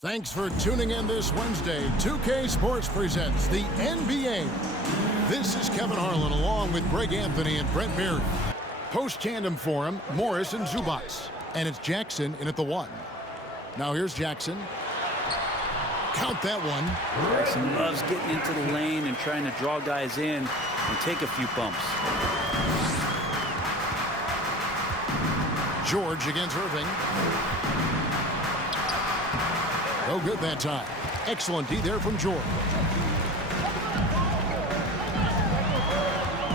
Thanks for tuning in this Wednesday. 2K Sports presents the NBA. This is Kevin Harlan along with Greg Anthony and Brent Beard. Post-tandem for him, Morris and Zubats. And it's Jackson in at the 1. Now here's Jackson. Count that one. Jackson loves getting into the lane and trying to draw guys in and take a few bumps. George against Irving. No good that time. Excellent D there from George.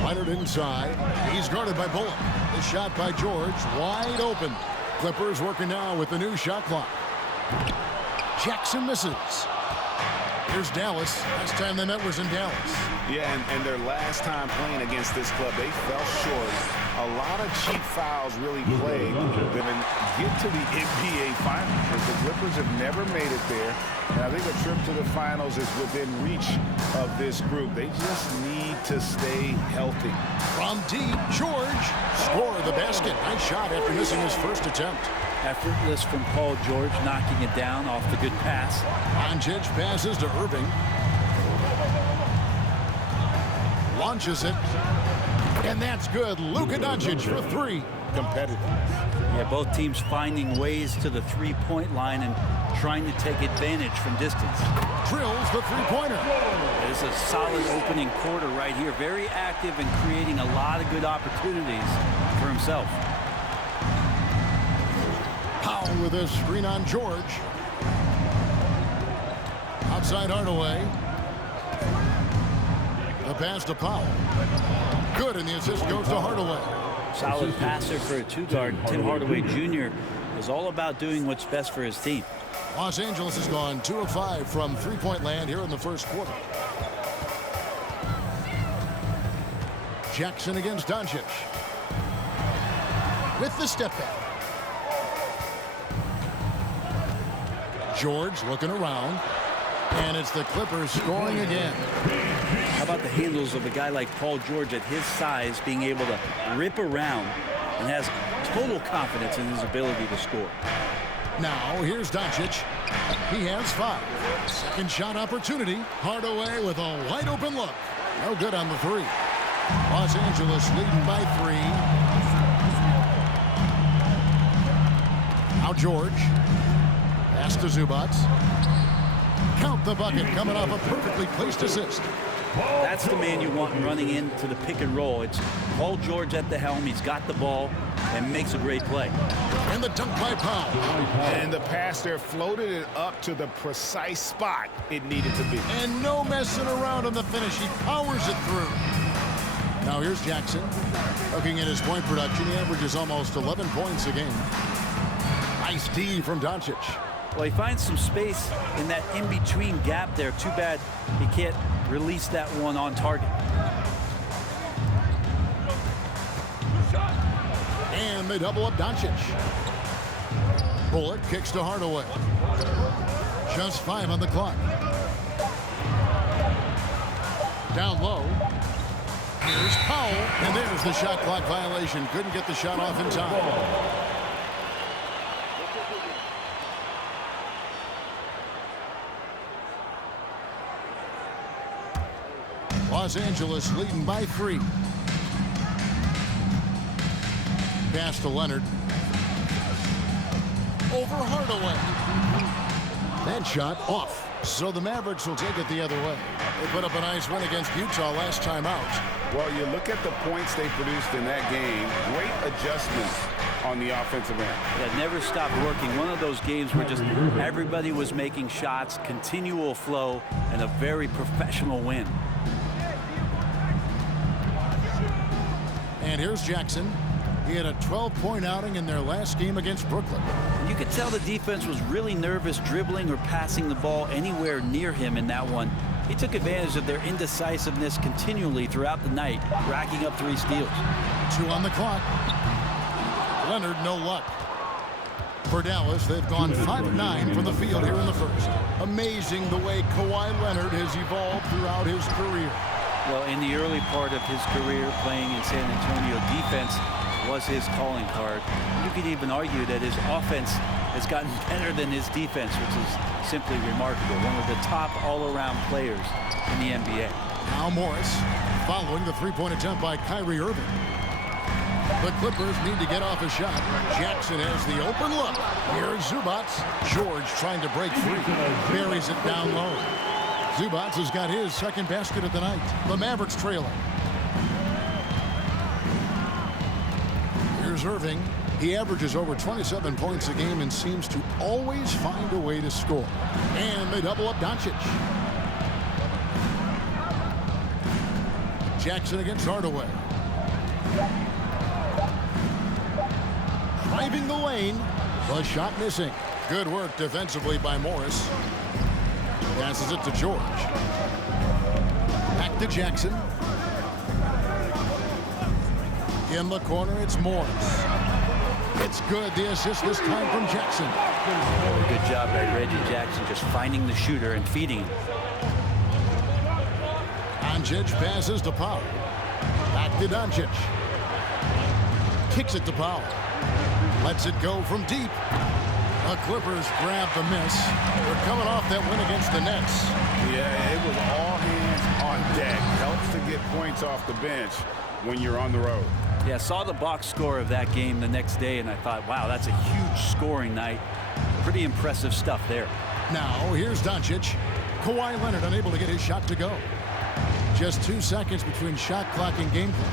Leonard inside. He's guarded by Bullock. The shot by George. Wide open. Clippers working now with the new shot clock. Jackson misses. Here's Dallas. Last time they met was in Dallas. Yeah, and their last time playing against this club, they fell short. A lot of cheap fouls really plagued them and get to the NBA Finals. The Clippers have never made it there. And I think a trip to the Finals is within reach of this group. They just need to stay healthy. From deep, George score the basket. Nice shot after missing his first attempt. Effortless from Paul George, knocking it down off the good pass. Doncic passes to Irving. Launches it. And that's good. Luka Doncic for 3. Competitive. Yeah, both teams finding ways to the three-point line and trying to take advantage from distance. Drills the three-pointer. It's a solid opening quarter right here. Very active and creating a lot of good opportunities for himself. Powell with a screen on George. Outside Hardaway. The pass to Powell. Good, and the assist goes to Hardaway. Solid passer for a two-guard. Tim Hardaway Jr. is all about doing what's best for his team. Los Angeles has gone 2 of 5 from three-point land here in the first quarter. Jackson against Doncic. With the step back. George looking around. And it's the Clippers scoring again. How about the handles of a guy like Paul George at his size being able to rip around and has total confidence in his ability to score. Now here's Doncic. He has 5. Second shot opportunity. Hardaway with a wide open look. No good on the 3. Los Angeles leading by 3. Now George. Pass to Zubats. Count the bucket coming off a perfectly placed assist. That's the man you want running into the pick and roll. It's Paul George at the helm. He's got the ball and makes a great play. And the dunk by Powell. And the pass there floated it up to the precise spot it needed to be. And no messing around on the finish. He powers it through. Now here's Jackson. Looking at his point production, he averages almost 11 points a game. Nice D from Doncic. Well, he finds some space in that in-between gap there. Too bad he can't release that one on target. And they double up Doncic. Bullock kicks to Hardaway. Just 5 on the clock. Down low. Here's Powell. And there's the shot clock violation. Couldn't get the shot off in time. Los Angeles leading by 3. Pass to Leonard. Over Hardaway. That shot off. So the Mavericks will take it the other way. They put up a nice win against Utah last time out. Well, you look at the points they produced in that game. Great adjustments on the offensive end. That never stopped working. One of those games where just everybody was making shots, continual flow, and a very professional win. And here's Jackson. He had a 12-point outing in their last game against Brooklyn. You could tell the defense was really nervous dribbling or passing the ball anywhere near him in that one. He took advantage of their indecisiveness continually throughout the night, racking up 3 steals. 2 on the clock. Leonard, no luck. For Dallas, they've gone 5-9 from the field here in the first. Amazing the way Kawhi Leonard has evolved throughout his career. Well, in the early part of his career playing in San Antonio, defense was his calling card. You could even argue that his offense has gotten better than his defense, which is simply remarkable. One of the top all-around players in the NBA. Now Morris following the three-point attempt by Kyrie Irving. The Clippers need to get off a shot. Jackson has the open look. Here's Zubac. George trying to break free. Buries it down low. Zubac has got his second basket of the night. The Mavericks trailing. Here's Irving. He averages over 27 points a game and seems to always find a way to score. And they double up Doncic. Jackson against Hardaway. Driving the lane. The shot missing. Good work defensively by Morris. Passes it to George. Back to Jackson. In the corner, it's Morris. It's good. The assist this time from Jackson. Good job by Reggie Jackson just finding the shooter and feeding him. Doncic passes to Powell. Back to Doncic. Kicks it to Powell. Lets it go from deep. The Clippers grab the miss. They're coming off that win against the Nets. Yeah, it was all hands on deck. Helps to get points off the bench when you're on the road. Yeah, saw the box score of that game the next day, and I thought, wow, that's a huge scoring night. Pretty impressive stuff there. Now, here's Doncic. Kawhi Leonard unable to get his shot to go. Just 2 seconds between shot clock and game clock.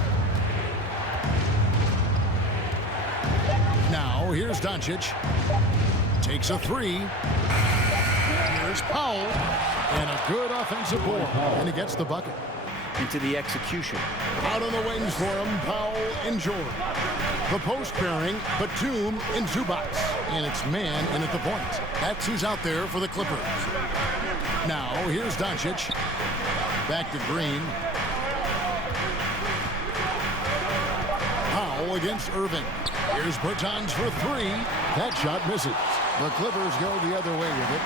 Now, here's Doncic. Takes a three. Here's Powell. And a good offensive board. And he gets the bucket. Into the execution. Out on the wings for him, Powell and George. The post pairing, Batum and Zubac. And it's man in at the point. That's who's out there for the Clippers. Now, here's Doncic. Back to Green. Powell against Irving. Here's Bertans for three. That shot misses. The Clippers go the other way with it.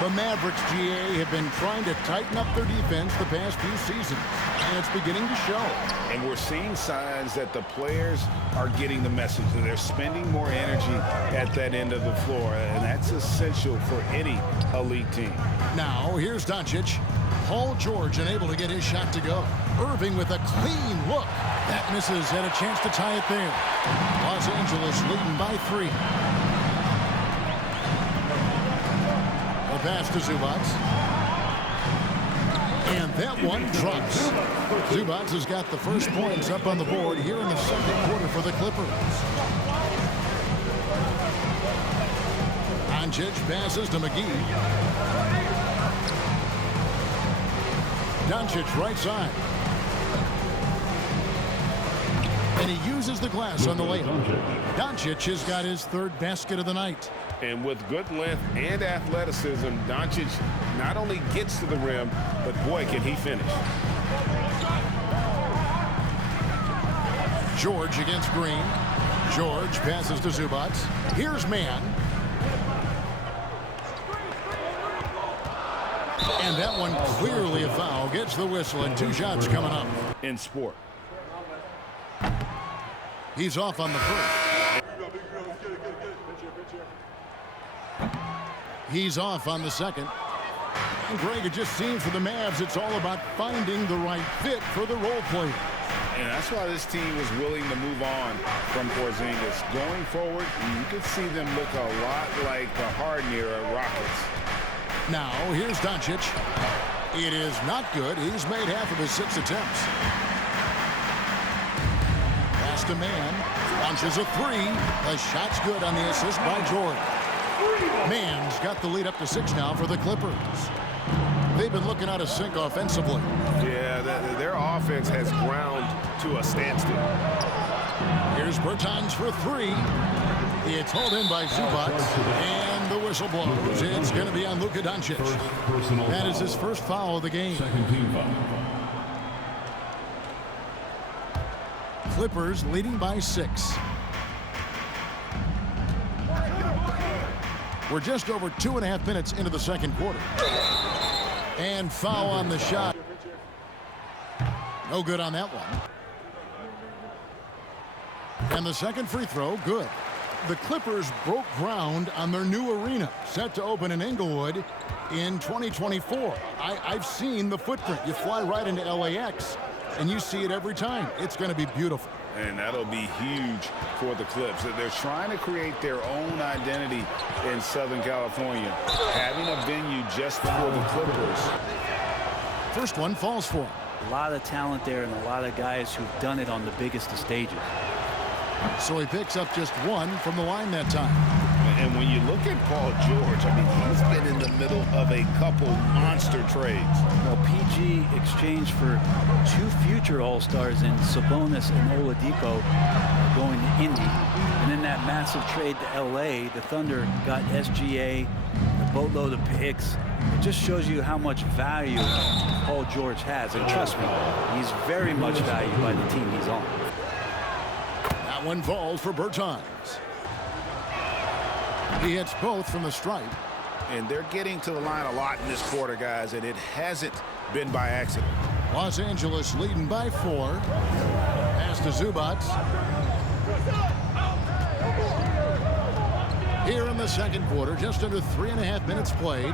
The Mavericks, GA, have been trying to tighten up their defense the past few seasons, and it's beginning to show. And we're seeing signs that the players are getting the message that they're spending more energy at that end of the floor, and that's essential for any elite team. Now, here's Doncic. Paul George unable to get his shot to go. Irving with a clean look. That misses. Had a chance to tie it there. Los Angeles leading by 3. The pass to Zubac. And that one drops. Zubac has got the first points up on the board here in the second quarter for the Clippers. Doncic passes to McGee. Doncic right side. And he uses the glass on the layup. Doncic has got his third basket of the night. And with good length and athleticism, Doncic not only gets to the rim, but boy, can he finish. George against Green. George passes to Zubac. Here's man. And that one clearly a foul. Gets the whistle and 2 shots coming up. In sport. He's off on the first. He's off on the second. And Greg, it just seems for the Mavs, it's all about finding the right fit for the role player. And that's why this team was willing to move on from Porzingis. Going forward, you could see them look a lot like the Harden-era Rockets. Now, here's Doncic. It is not good. He's made half of his 6 attempts. Pass to man. Launches a 3. The shot's good on the assist by George. Man's got the lead up to 6 now for the Clippers. They've been looking out of sync offensively. Yeah, their offense has ground to a standstill. Here's Bertans for 3. It's hauled in by Zubac, and the whistle blows. It's going to be on Luka Doncic. That is his first foul of the game. Clippers leading by 6. We're just over 2.5 minutes into the second quarter. And foul on the shot. No good on that one. And the second free throw, good. the Clippers broke ground on their new arena, set to open in Inglewood in 2024. I've seen the footprint. You fly right into LAX, and you see it every time. It's going to be beautiful. And that'll be huge for the Clips. They're trying to create their own identity in Southern California, having a venue just for the Clippers. First one falls for him. A lot of talent there and a lot of guys who've done it on the biggest of stages. So he picks up just one from the line that time. And when you look at Paul George, I mean, he's been in the middle of a couple monster trades. Well, PG exchanged for 2 future All-Stars in Sabonis and Oladipo going to Indy. And in that massive trade to L.A., the Thunder got SGA, a boatload of picks. It just shows you how much value Paul George has. And trust me, he's very much valued by the team he's on. That one falls for Bertans. He hits both from the stripe. And they're getting to the line a lot in this quarter, guys, and it hasn't been by accident. Los Angeles leading by 4. Pass to Zubac. Here in the second quarter, just under 3.5 minutes played.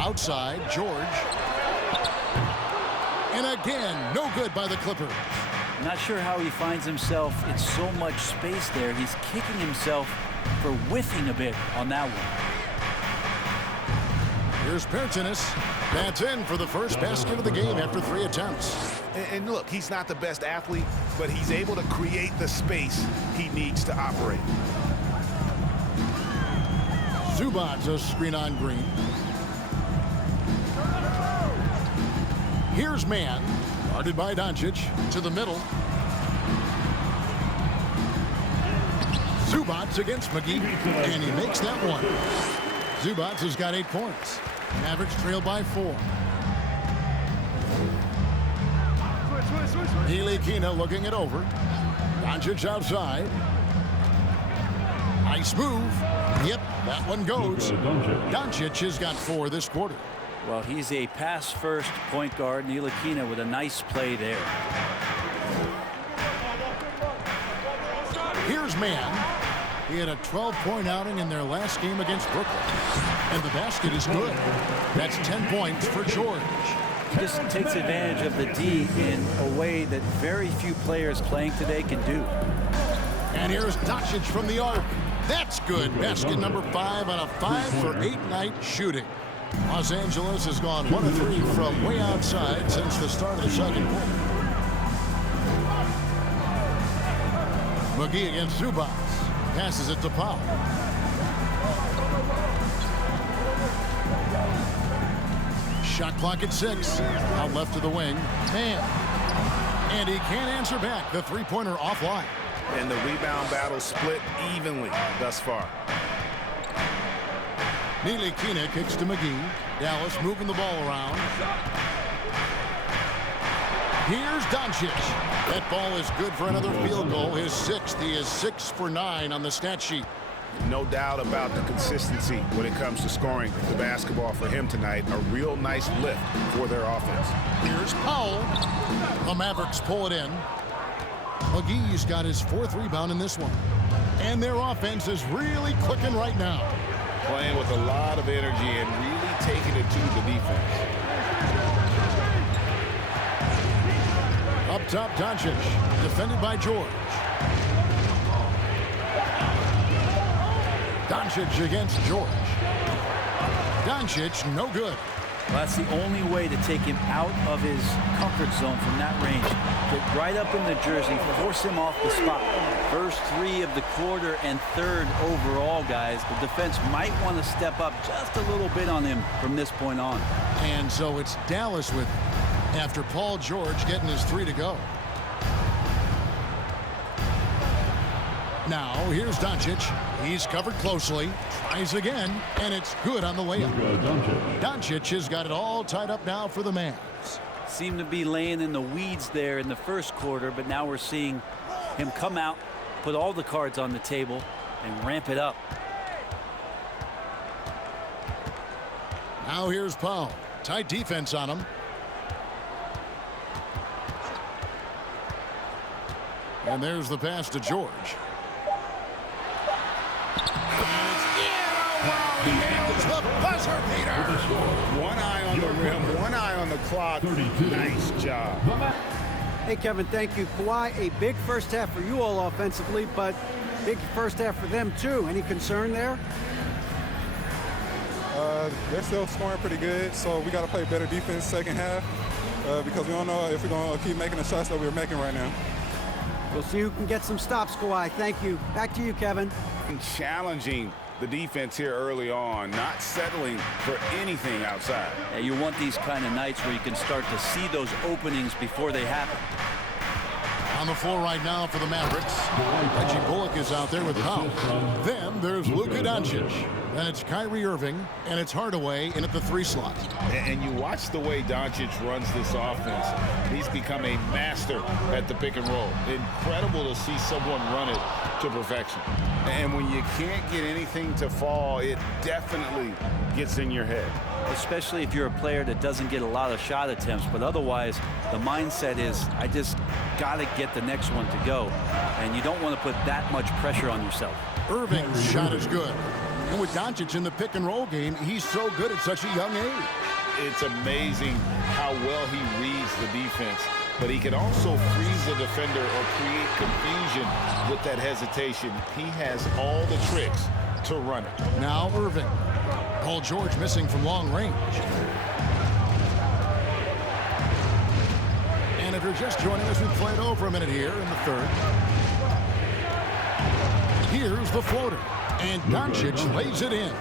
Outside, George. And again, no good by the Clippers. Not sure how he finds himself in so much space there. He's kicking himself for whiffing a bit on that one. Here's Bertans. That's in for the first basket of the game after 3 attempts. And look, he's not the best athlete, but he's able to create the space he needs to operate. Zubac, a screen on Green. Here's man. Guarded by Doncic to the middle. Zubac against McGee, and he makes that one. Zubac has got 8 points. Mavericks trail by 4. Ntilikina looking it over. Doncic outside. Nice move. Yep, that one goes. Doncic has got 4 this quarter. Well, he's a pass-first point guard. Ntilikina with a nice play there. Here's man. He had a 12-point outing in their last game against Brooklyn. And the basket is good. That's 10 points for George. He just takes advantage of the D in a way that very few players playing today can do. And here's Doncic from the arc. That's good. Basket number 5 on a 5-for-8 night shooting. Los Angeles has gone 1 of 3 from way outside since the start of the second quarter. McGee against Zubac. Passes it to Powell. Shot clock at 6. Out left to the wing. Man. And he can't answer back. The three-pointer offline. And the rebound battle split evenly thus far. Ntilikina kicks to McGee. Dallas moving the ball around. Here's Doncic. That ball is good for another field goal. His 6th. He is 6 for 9 on the stat sheet. No doubt about the consistency when it comes to scoring the basketball for him tonight. A real nice lift for their offense. Here's Powell. The Mavericks pull it in. McGee's got his 4th rebound in this one. And their offense is really clicking right now. Playing with a lot of energy and really taking it to the defense. Up top, Doncic. Defended by George. Doncic against George. Doncic, no good. Well, that's the only way to take him out of his comfort zone from that range. Get right up in the jersey, force him off the spot. First 3 of the quarter and 3rd overall, guys. The defense might want to step up just a little bit on him from this point on. And so it's Dallas with him after Paul George getting his 3 to go. Now, here's Doncic. He's covered closely. Tries again, and it's good on the layup. Doncic has got it all tied up now for the Mavs. Seemed to be laying in the weeds there in the first quarter, but now we're seeing him come out, put all the cards on the table, and ramp it up. Now here's Powell. Tight defense on him. And there's the pass to George. He nails the buzzer beater. One eye on the rim, one eye on the clock. Nice job. Hey, Kevin, thank you. Kawhi, a big first half for you all offensively, but big first half for them, too. Any concern there? They're still scoring pretty good, so we got to play better defense second half because we don't know if we're going to keep making the shots that we're making right now. We'll see who can get some stops, Kawhi. Thank you. Back to you, Kevin. Challenging the defense here early on, not settling for anything outside. Yeah, you want these kind of nights where you can start to see those openings before they happen. On the floor right now for the Mavericks, Reggie Bullock is out there with Powell. Then there's Luka Doncic. Then it's Kyrie Irving, and it's Hardaway in at the 3 slot. And you watch the way Doncic runs this offense. He's become a master at the pick and roll. Incredible to see someone run it to perfection. And when you can't get anything to fall, it definitely gets in your head. Especially if you're a player that doesn't get a lot of shot attempts, but otherwise the mindset is, I just got to get the next one to go. And you don't want to put that much pressure on yourself. Irving's shot is good. And with Doncic in the pick and roll game, he's so good at such a young age. It's amazing how well he reads the defense, but he can also freeze the defender or create confusion with that hesitation. He has all the tricks to run it. Now Irving. Paul George missing from long range. And if you're just joining us, we've played over a minute here in the third. Here's the floater. And Doncic lays it in.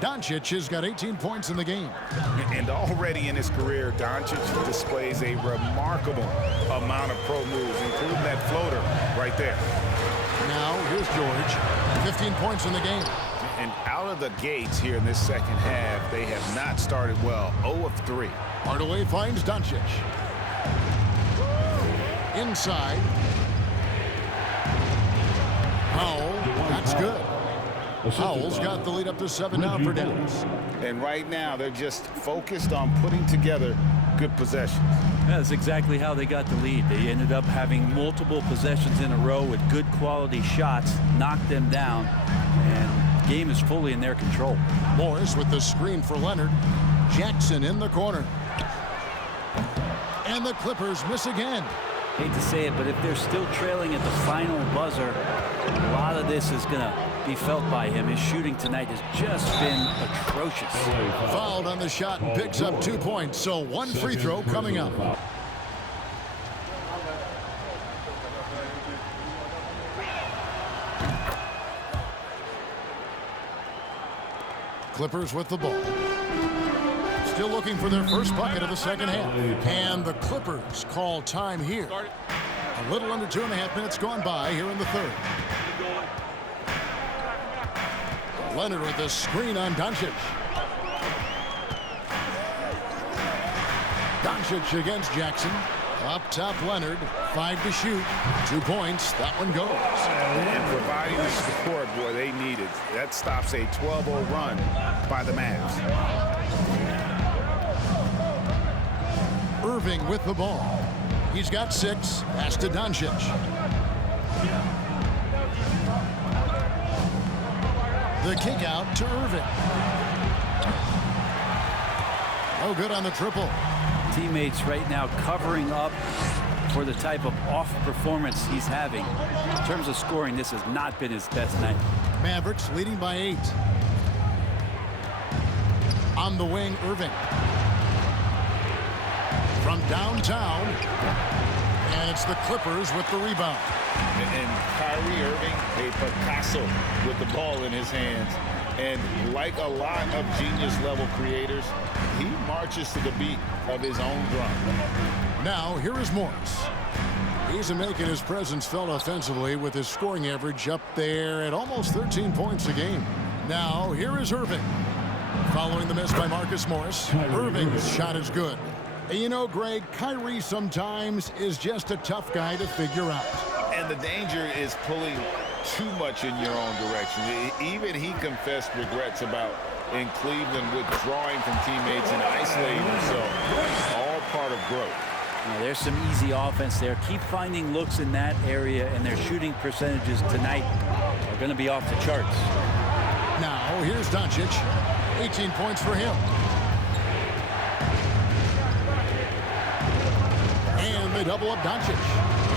Doncic has got 18 points in the game. And already in his career, Doncic displays a remarkable amount of pro moves, including that floater right there. Now, here's George. 15 points in the game. And out of the gates here in this second half, they have not started well. 0 of 3. Hardaway finds Doncic. Inside. Powell, that's good. Powell's got the lead up to 7 now for Dallas. And right now, they're just focused on putting together good possessions. That's exactly how they got the lead. They ended up having multiple possessions in a row with good quality shots, knocked them down, and the game is fully in their control. Morris with the screen for Leonard. Jackson in the corner. And the Clippers miss again. Hate to say it, but if they're still trailing at the final buzzer, a lot of this is going to be felt by him. His shooting tonight has just been atrocious. Fouled on the shot and picks up 2 points, so 1 free throw coming up. Clippers with the ball. Still looking for their first bucket of the second half. And the Clippers call time here. A little under 2.5 minutes gone by here in the third. Leonard with the screen on Doncic. Doncic against Jackson. Up top, Leonard. 5 to shoot. 2 points. That one goes. And providing the support, boy, they needed. That stops a 12-0 run by the Mavs. Irving with the ball. He's got 6. Pass to Doncic. The kick out to Irving. No good on the triple. Teammates right now covering up for the type of off performance he's having. In terms of scoring, this has not been his best night. Mavericks leading by 8. On the wing, Irving. From downtown. And it's the Clippers with the rebound. And Kyrie Irving, a Picasso with the ball in his hands. And like a lot of genius-level creators, he marches to the beat of his own drum. Now, here is Morris. He's making his presence felt offensively with his scoring average up there at almost 13 points a game. Now, here is Irving. Following the miss by Marcus Morris, Irving's shot is good. And you know, Greg, Kyrie sometimes is just a tough guy to figure out. And the danger is pulling too much in your own direction. Even he confessed regrets about in Cleveland withdrawing from teammates and isolating himself. All part of growth. Now, there's some easy offense there. Keep finding looks in that area, and their shooting percentages tonight are going to be off the charts. Now, here's Doncic. 18 points for him. And they double up Doncic.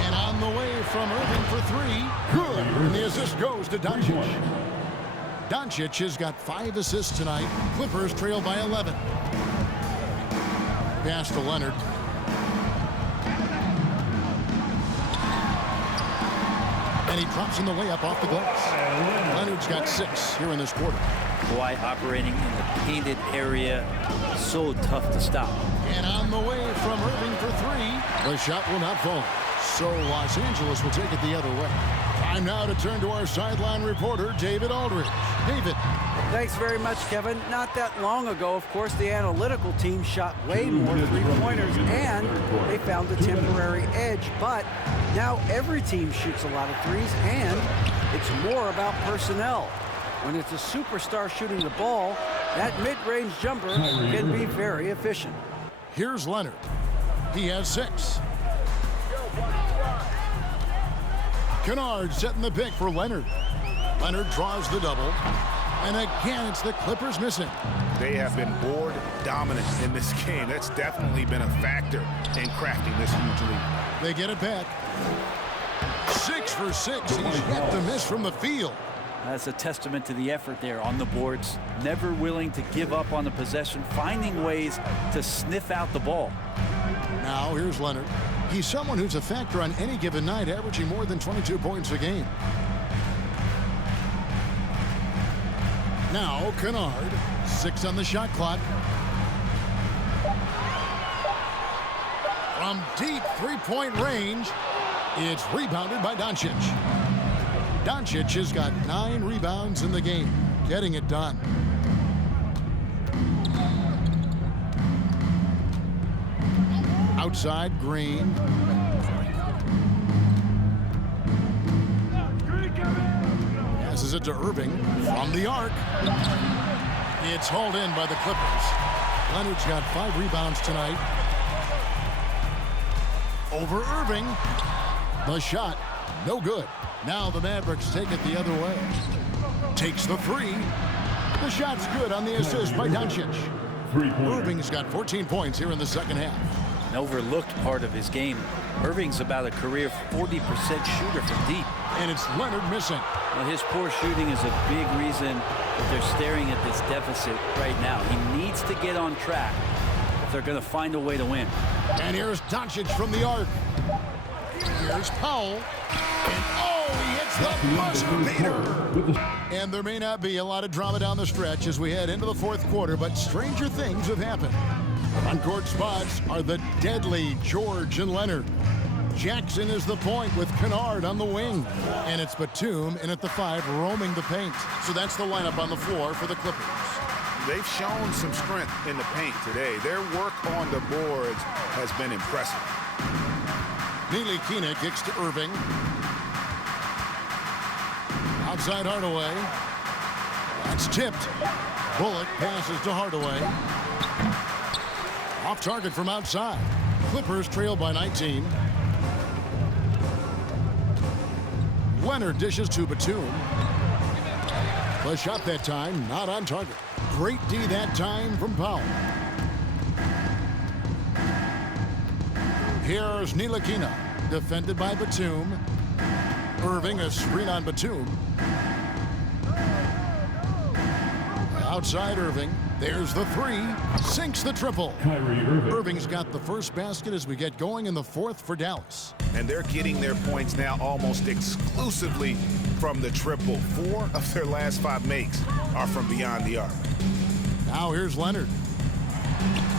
And on the way from Irving for three. Good. And the assist goes to Doncic. Doncic has got 5 assists tonight. Clippers trail by 11. Pass to Leonard. And he drops in the layup off the glass. Leonard's got 6 here in this quarter. Kawhi operating in the painted area. So tough to stop. And on the way from Irving for three. The shot will not fall. So Los Angeles will take it the other way. Time now to turn to our sideline reporter, David Aldridge. David. Thanks very much, Kevin. Not that long ago, of course, the analytical team shot way more three-pointers, and they found a temporary edge. But now every team shoots a lot of threes, and it's more about personnel. When it's a superstar shooting the ball, that mid-range jumper can be very efficient. Here's Leonard. He has 6. Kennard setting the pick for Leonard. Leonard draws the double. And again, it's the Clippers missing. They have been board dominant in this game. That's definitely been a factor in crafting this huge lead. They get it back. 6 for 6. He's yet to miss from the field. That's a testament to the effort there on the boards. Never willing to give up on the possession, finding ways to sniff out the ball. Now here's Leonard. He's someone who's a factor on any given night, averaging more than 22 points a game. Now Kennard, 6 on the shot clock. From deep three-point range, it's rebounded by Doncic. Doncic has got 9 rebounds in the game, getting it done. Outside, Green. Passes it to Irving from the arc. It's hauled in by the Clippers. Leonard's got 5 rebounds tonight. Over Irving. The shot, no good. Now the Mavericks take it the other way. Takes the 3. The shot's good on the assist by Doncic. Irving's got 14 points here in the second half. An overlooked part of his game. Irving's about a career 40% shooter from deep. And it's Leonard missing. Well, his poor shooting is a big reason that they're staring at this deficit right now. He needs to get on track if they're going to find a way to win. And here's Doncic from the arc. Here's Powell. And he hits the buzzer beater. And there may not be a lot of drama down the stretch as we head into the fourth quarter, but stranger things have happened. On-court spots are the deadly George and Leonard. Jackson is the point with Kennard on the wing. And it's Batum in at the 5 roaming the paint. So that's the lineup on the floor for the Clippers. They've shown some strength in the paint today. Their work on the boards has been impressive. Ntilikina kicks to Irving. Outside Hardaway. That's tipped. Bullock passes to Hardaway. Off target from outside. Clippers trail by 19. Leonard dishes to Batum. The shot that time, not on target. Great D that time from Powell. Here's Ntilikina, defended by Batum. Irving, a screen on Batum. Outside Irving. There's the 3. Sinks the triple. Kyrie Irving. Irving's got the first basket as we get going in the 4th for Dallas. And they're getting their points now almost exclusively from the triple. 4 of their last 5 makes are from beyond the arc. Now here's Leonard.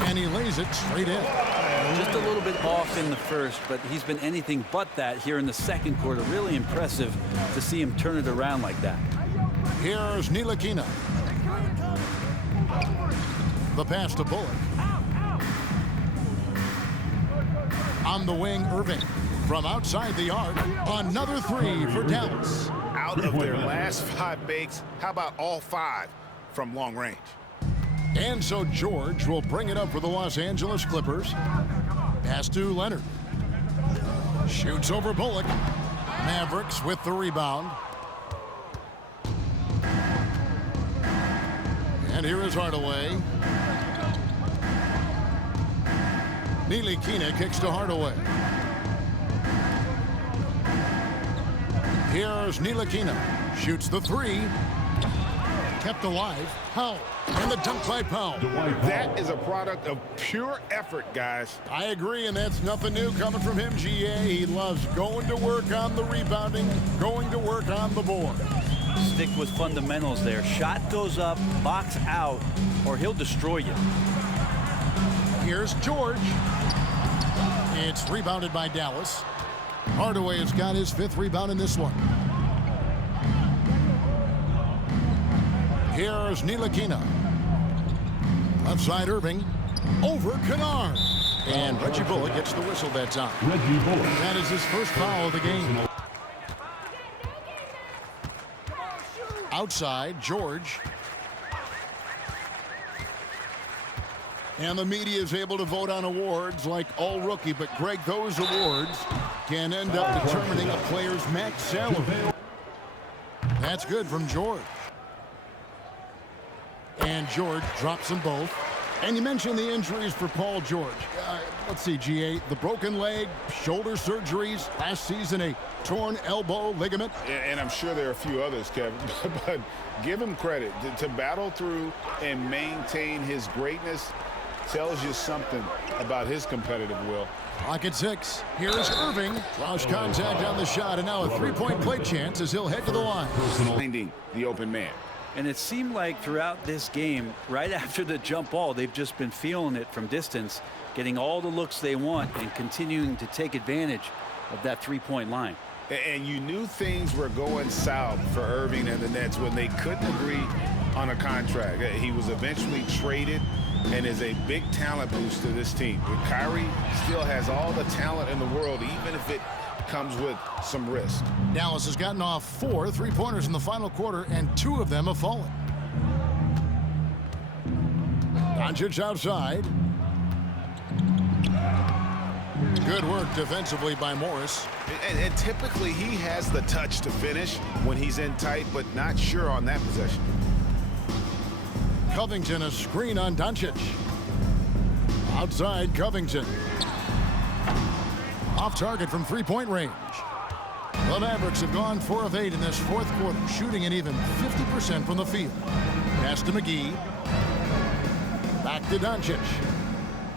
And he lays it straight in. Just a little bit off in the first, but he's been anything but that here in the second quarter. Really impressive to see him turn it around like that. Here's Ntilikina. The pass to Bullock. On the wing, Irving. From outside the arc, another 3 for Dallas. Out of their last 5 makes, how about all 5 from long range? And so George will bring it up for the Los Angeles Clippers. Pass to Leonard. Shoots over Bullock. Mavericks with the rebound. And here is Hardaway. Ntilikina kicks to Hardaway. Here's Ntilikina. Shoots the three. Kept alive. Powell. And the dunk by Powell. That is a product of pure effort, guys. I agree, and that's nothing new coming from him, GA. He loves going to work on the rebounding, going to work on the board. Stick with fundamentals there. Shot goes up, box out, or he'll destroy you. Here's George. It's rebounded by Dallas. Hardaway has got his 5th rebound in this one. Here's Ntilikina. Left side Irving. Over Kennard. And Reggie Bullock gets the whistle that time. That is his first foul of the game. Outside, George. And the media is able to vote on awards like all rookie. But, Greg, those awards can end up determining a player's max salary. That's good from George. And George drops them both. And you mentioned the injuries for Paul George. Let's see, GA. The broken leg, shoulder surgeries, last season a torn elbow ligament. And I'm sure there are a few others, Kevin. But give him credit. To battle through and maintain his greatness tells you something about his competitive will. Clock at 6. Here's Irving. Lost contact on the shot, and now a three-point play chance as he'll head to the line. Finding the open man. And it seemed like throughout this game, right after the jump ball, they've just been feeling it from distance, getting all the looks they want and continuing to take advantage of that three-point line. And you knew things were going south for Irving and the Nets when they couldn't agree on a contract. He was eventually traded and is a big talent boost to this team. But Kyrie still has all the talent in the world, even if it comes with some risk. Dallas has gotten off 4 3-pointers in the final quarter, and 2 of them have fallen. Doncic outside. Good work defensively by Morris. And typically he has the touch to finish when he's in tight, but not sure on that possession. Covington, a screen on Doncic. Outside Covington. Off target from 3-point range. The Mavericks have gone 4 of 8 in this 4th quarter, shooting an even 50% from the field. Pass to McGee. Back to Doncic.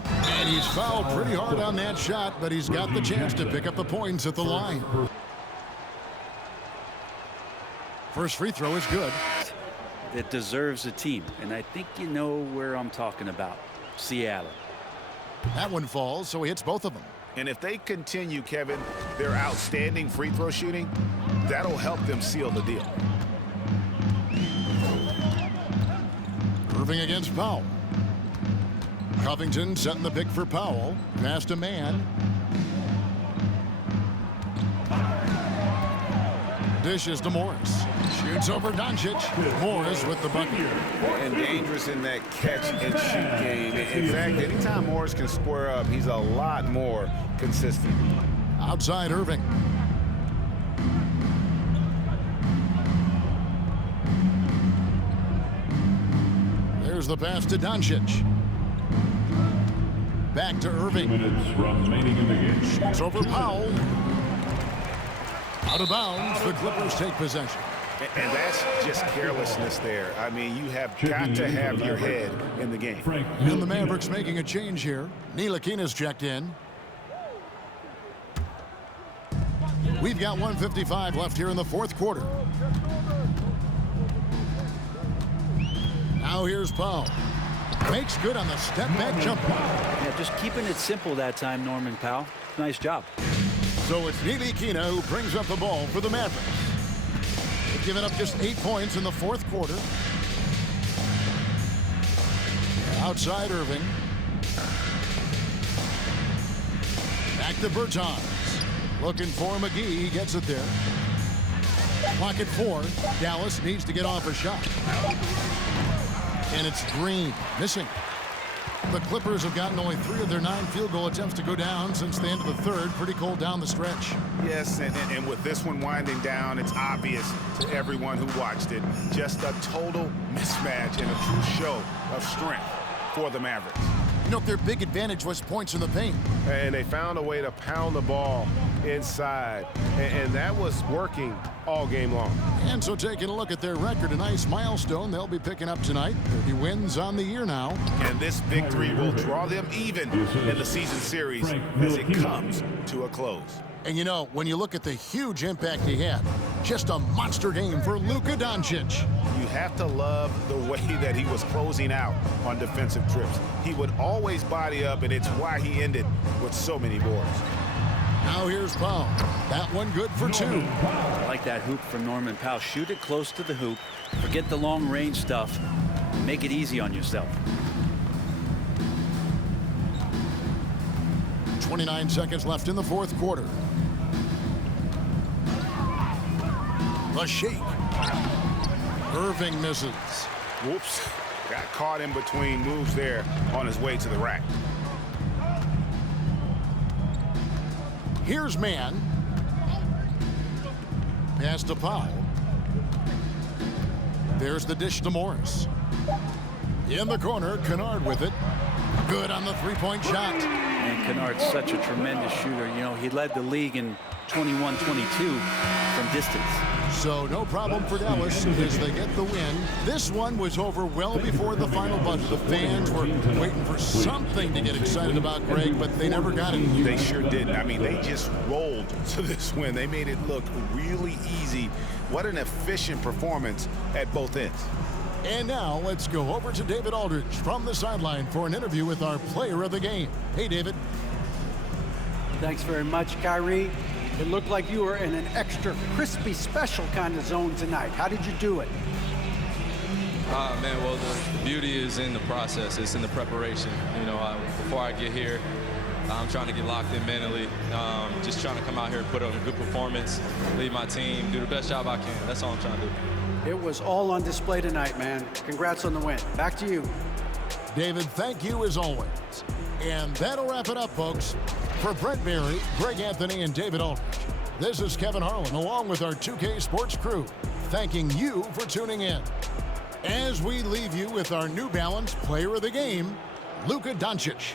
And he's fouled pretty hard on that shot, but he's got the chance to pick up the points at the line. First free throw is good. That deserves a team, and I think you know where I'm talking about. Seattle. That one falls, so he hits both of them. And if they continue, Kevin, their outstanding free throw shooting, that'll help them seal the deal. Irving against Powell. Covington setting the pick for Powell. Pass to Mann. Dishes to Morris. Shoots over Doncic. Morris with the bucket. And dangerous in that catch and shoot game. In fact, anytime Morris can square up, he's a lot more consistent. Outside Irving. There's the pass to Doncic. Back to Irving. 2 minutes remaining in the game. Shoots over Powell. Out of bounds, the Clippers take possession. And that's just carelessness there. I mean, you have got to have your head in the game. And the Mavericks making a change here. Ntilikina's checked in. We've got 1:55 left here in the 4th quarter. Now here's Powell. Makes good on the step-back jumper. Yeah, just keeping it simple that time, Norman Powell. Nice job. So it's Ntilikina who brings up the ball for the Mavericks. They've given up just 8 points in the 4th quarter. Outside Irving. Back to Bertans. Looking for McGee. He gets it there. Clock at 4. Dallas needs to get off a shot. And it's Green missing. The Clippers have gotten only 3 of their 9 field goal attempts to go down since the end of the third. Pretty cold down the stretch. Yes, and with this one winding down, it's obvious to everyone who watched it. Just a total mismatch and a true show of strength for the Mavericks. You know, their big advantage was points in the paint. And they found a way to pound the ball inside. And that was working all game long. And so taking a look at their record, a nice milestone they'll be picking up tonight. 30 wins on the year now. And this victory will draw them even in the season series as it comes to a close. And you know, when you look at the huge impact he had, just a monster game for Luka Doncic. You have to love the way that he was closing out on defensive trips. He would always body up, and it's why he ended with so many boards. Now here's Powell. That one good for 2. I like that hoop from Norman Powell. Shoot it close to the hoop. Forget the long range stuff. Make it easy on yourself. 29 seconds left in the fourth quarter. The shake. Irving misses. Whoops. Got caught in between moves there on his way to the rack. Here's man. Pass to Powell. There's the dish to Morris. In the corner, Kennard with it. Good on the three-point shot. And Kennard's such a tremendous shooter. You know, he led the league in 21-22 from distance. So no problem for Dallas as they get the win. This one was over well before the final buzzer. The fans were waiting for something to get excited about, Greg, but they never got it. They sure didn't. I mean, they just rolled to this win. They made it look really easy. What an efficient performance at both ends. And now let's go over to David Aldridge from the sideline for an interview with our player of the game. Hey, David. Thanks very much, Kyrie. It looked like you were in an extra crispy special kind of zone tonight. How did you do it? Man, well, the beauty is in the process. It's in the preparation. You know, before I get here, I'm trying to get locked in mentally. Just trying to come out here and put on a good performance, lead my team, do the best job I can. That's all I'm trying to do. It was all on display tonight, man. Congrats on the win. Back to you. David, thank you as always. And that'll wrap it up, folks. For Brent Berry, Greg Anthony, and David Aldridge, this is Kevin Harlan along with our 2K Sports crew, thanking you for tuning in. As we leave you with our New Balance Player of the Game, Luka Doncic.